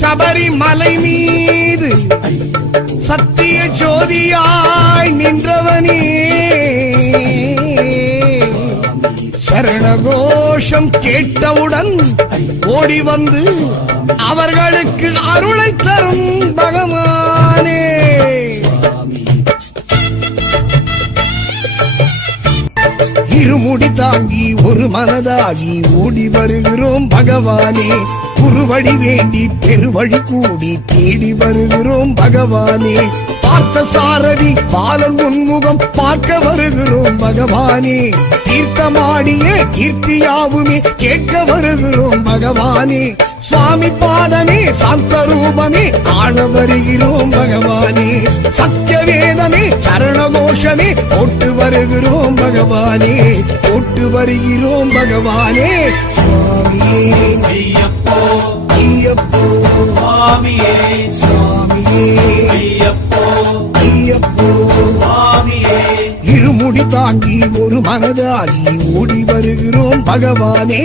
சபரிமலை மீது சத்திய ஜோதியாய் நின்றவனே, சரணகோஷம் கேட்டவுடன் ஓடி வந்து அவர்களுக்கு அருளை தரும் பகவானே. இருமுடி தாங்கி ஒரு மனதாகி ஓடி வருகிறோம் பகவானே. குருவடி வேண்டி பெருவழி கூடி தேடி வருகிறோம் பகவானே. பார்த்த சாரதி பாலன் முன்முகம் பார்க்க வருகிறோம் பகவானே. தீர்த்தமாடிய கீர்த்தியாவுமே கேட்க வருகிறோம் பகவானே. சுவாமி பாதமே சாந்த ரூபமே காண வருகிறோம் பகவானே. சத்திய வேதமே சரணகோஷமே போட்டு வருகிறோம் பகவானே. போட்டு வருகிறோம் பகவானே. சுவாமியே ஐயப்போ ஐயப்போ சுவாமியே சுவாமியே ஐயப்போ ஐயப்போ சுவாமியே. இருமுடி தாங்கி ஒரு மனதாகி ஓடி வருகிறோம் பகவானே.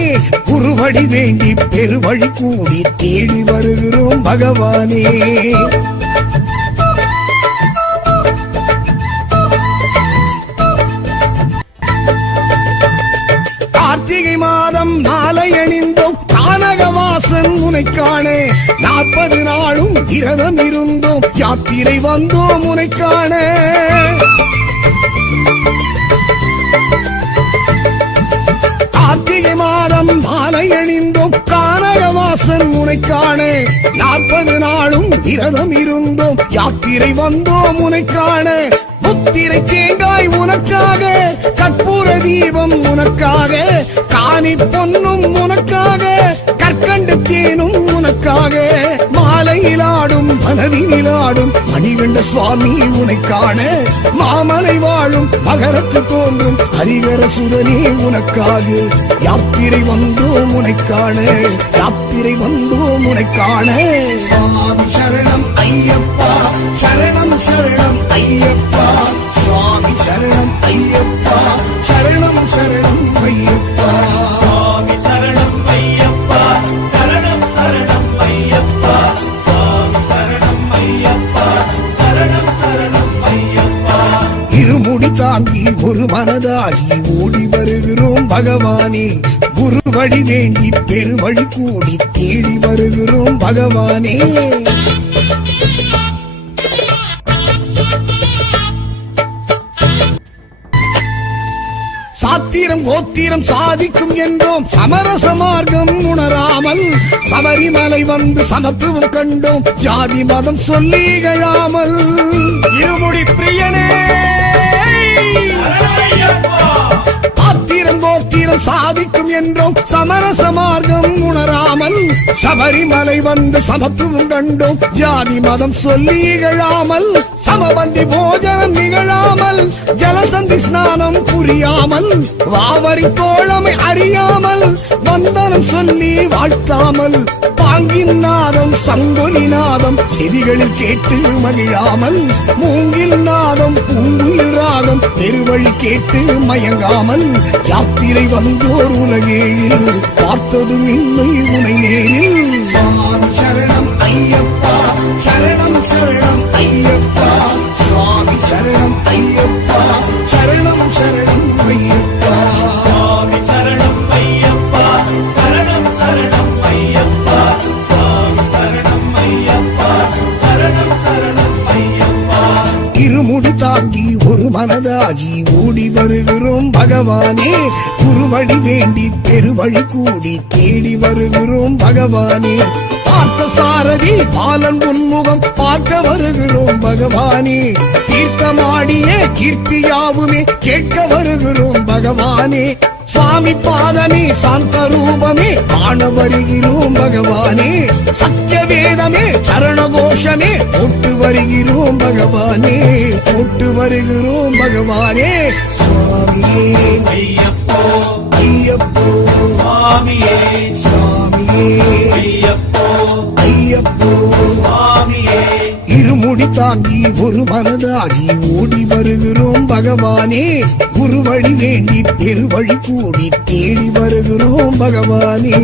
குருவடி வேண்டி பெருவழி கூடி தேடி வருகிறோம் பகவானே. கார்த்திகை மாதம் மாலை அணிந்தோம் கானகவாசன் உனை காண. 40 நாளும் விரதம் இருந்தோம் யாத்திரை வந்தோம் உனை காண. கார்த்திகை மாதம் மாலை அணிந்தோம் கானகவாசன் உனை காண. 40 நாளும் விரதம் இருந்தோம் யாத்திரை வந்தோம் உனை காண. முத்திரை தேங்காய் உனக்காக, கற்பூர தீபம் உனக்காக, காணி பொன்னும் உனக்காக, கற்கண்டு தேனும் உனக்காக. மாலையிலாடும் மனதினிலாடும் மணிகண்ட சுவாமி உனை காண. மாமலை வாழும் மகரத்து தோன்றும் ஹரிகர சுதனே உனக்காக. யாத்திரை வந்தோம் உனை காண, யாத்திரை வந்தோம் உனை காண. சுவாமி சரணம் ஐயப்பா சரணம் சரணம் ஐயப்பா. சுவாமி சரணம் ஐயப்பா சரணம் சரணம் ஐயப்பா. சுவாமி சரணம் ஐயப்பா சரணம் சரணம் ஐயப்பா. சுவாமி சரணம் ஐயப்பா சரணம் சரணம் ஐயப்பா. இருமுடி தாங்கி ஒரு மனதாகி ஓடி வருகிறோம் பகவானே. குருவடி வேண்டி பெருவழி கூடி தேடி வருகிறோம் பகவானே. சாத்திரம் கோத்திரம் சாதிக்கும் என்றோம் சமரச மார்க்கம் உணராமல். சபரிமலை வந்து சமத்துவம் கண்டோம் ஜாதி மதம் சொல்லி இகழாமல். இருமுடி பிரியனே சாத்திரம் கோத்திரம் சாதிக்கும் என்றோம் சமரச மார்க்கம் உணராமல். சபரிமலை வந்து சமத்துவம் கண்டோம் ஜாதி மதம் சொல்லி இகழாமல். சமபந்தி போஜனம் நிகழாமல், ஜலசந்தி ஸ்நானம் புரியாமல், வாவரி தோழமை அறியாமல், வந்தனம் சொல்லி வாழ்த்தாமல், பாங்கின் நாதம் சங்கொலி நாதம் செவிகளில் கேட்டு மகிழாமல், மூங்கில் நாதம் பூங்குயில் ராகம் பெருவழி கேட்டு மயங்காமல். யாத்திரை வந்தோர் உலகேழில் பார்த்ததும் இல்லை உனை நேரில். சுவாமி சரணம் ஐயப்பா சரணம் சரணம் ஐயப்பா. சுவாமி சரணம் ஐயப்பா சரணம் சரணம் ஐயப்பா. சுவாமி சரணம் ஐயப்பா சரணம் சரணம் ஐயப்பா. சுவாமி சரணம் ஐயப்பா சரணம் சரணம் ஐயப்பா. இருமுடி தாங்கி ஒரு மனதாகி ஓடி வருகிறோம் பகவானே. குருவடி வேண்டி பெருவழி கூடி தேடி வருகிறோம் பகவானே. பார்த்த சாரதி பாலன் உன்முகம் பார்க்க வருகிறோம் பகவானே. தீர்த்தமாடிய கீர்த்தியாவுமே கேட்க வருகிறோம் பகவானே. சுவாமி பாதமே சாந்த ரூபமே காண வருகிறோம் பகவானே. சத்திய வேதமே சரணகோஷமே போட்டு வருகிறோம் பகவானே. போட்டு வருகிறோம் பகவானே. சுவாமியே ஐயப்போ ஐயப்போ சுவாமியே சுவாமியே ஐயப்போ ஐயப்போ சுவாமியே. இருமுடி தாங்கி ஒரு மனதாகி ஓடி வருகிறோம் பகவானே. குருவடி வேண்டி பெருவழி கூடி தேடி வருகிறோம் பகவானே.